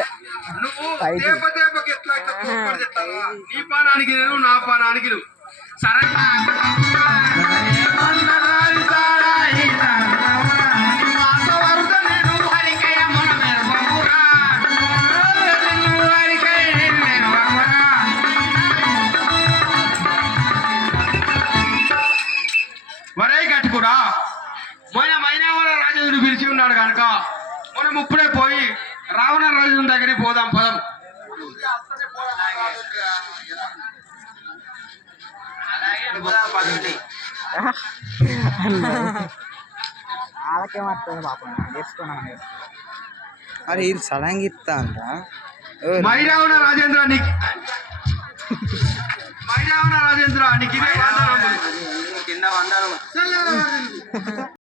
అంతే. నువ్వు దేపదేపకి ఎట్లా ఇట్లా తోడ్పడి తెస్తావా? నీ పానానికి నేను, నా పానానికి నువ్వు. సరే వరై కట్టుకురా. మైనావర రాజేంద్రుడు పిలిచి ఉన్నాడు కనుక మనం ఇప్పుడే పోయి రావణ రాజు దగ్గరికి పోదాం. పదం వాళ్ళకేమవుతుంది పాపం నేర్చుకున్నాను. అరే ఇది సడన్ గా ఇస్తా అంట. మైరావణ రాజేంద్ర మైరావణ రాజేంద్ర నీకు కింద వందనం.